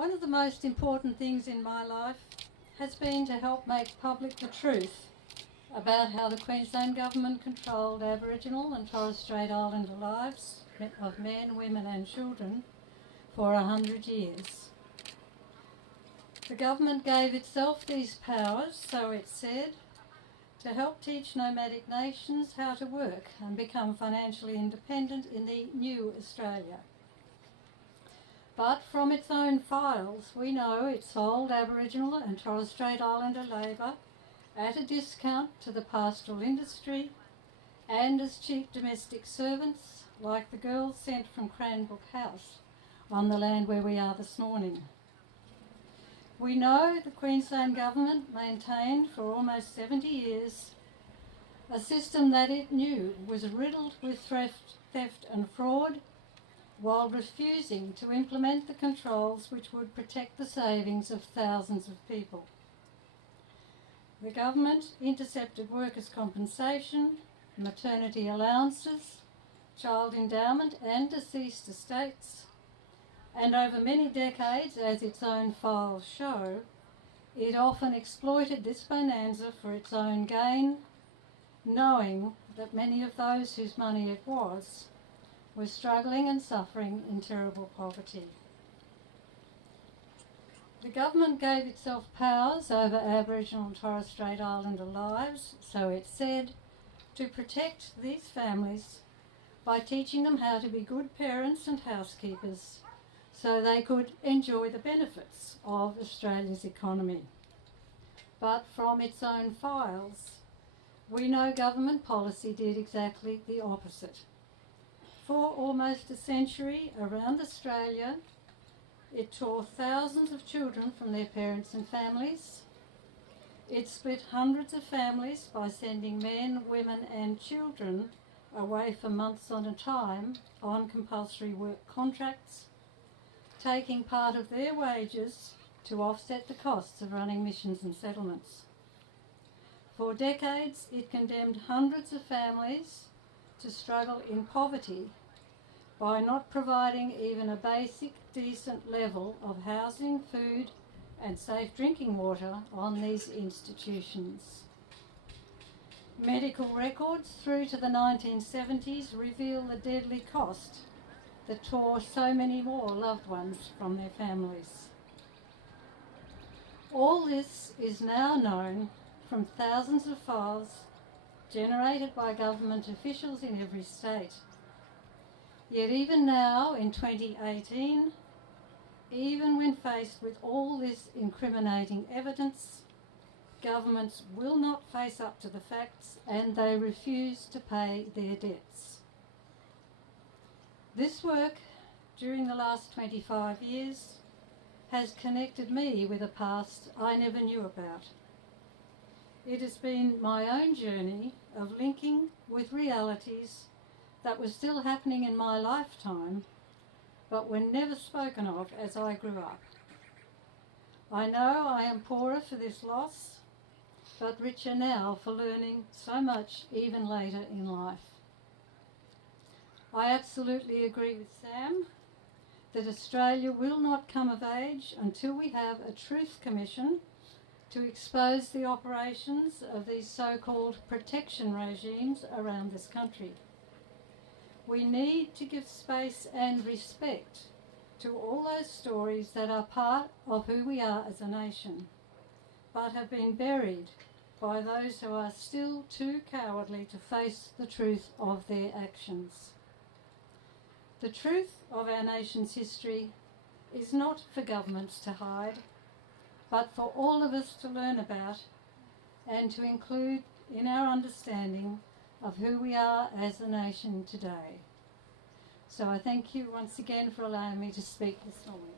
One of the most important things in my life has been to help make public the truth about how the Queensland Government controlled Aboriginal and Torres Strait Islander lives of men, women and children for 100 years. The government gave itself these powers, so it said, to help teach nomadic nations how to work and become financially independent in the new Australia. But from its own files, we know it sold Aboriginal and Torres Strait Islander labour at a discount to the pastoral industry and as cheap domestic servants, like the girls sent from Cranbrook House on the land where we are this morning. We know the Queensland Government maintained for almost 70 years a system that it knew was riddled with theft and fraud, while refusing to implement the controls which would protect the savings of thousands of people. The government intercepted workers' compensation, maternity allowances, child endowment and deceased estates, and over many decades, as its own files show, it often exploited this bonanza for its own gain, knowing that many of those whose money it was were struggling and suffering in terrible poverty. The government gave itself powers over Aboriginal and Torres Strait Islander lives, so it said, to protect these families by teaching them how to be good parents and housekeepers so they could enjoy the benefits of Australia's economy. But from its own files, we know government policy did exactly the opposite. For almost a century around Australia, it tore thousands of children from their parents and families. It split hundreds of families by sending men, women and children away for months on a time on compulsory work contracts, taking part of their wages to offset the costs of running missions and settlements. For decades, it condemned hundreds of families to struggle in poverty by not providing even a basic, decent level of housing, food and safe drinking water on these institutions. Medical records through to the 1970s reveal the deadly cost that tore so many more loved ones from their families. All this is now known from thousands of files generated by government officials in every state. Yet even now, in 2018, even when faced with all this incriminating evidence, governments will not face up to the facts and they refuse to pay their debts. This work during the last 25 years has connected me with a past I never knew about. It has been my own journey of linking with realities that were still happening in my lifetime, but were never spoken of as I grew up. I know I am poorer for this loss, but richer now for learning so much even later in life. I absolutely agree with Sam that Australia will not come of age until we have a truth commission to expose the operations of these so-called protection regimes around this country. We need to give space and respect to all those stories that are part of who we are as a nation, but have been buried by those who are still too cowardly to face the truth of their actions. The truth of our nation's history is not for governments to hide, but for all of us to learn about and to include in our understanding of who we are as a nation today. So I thank you once again for allowing me to speak this morning.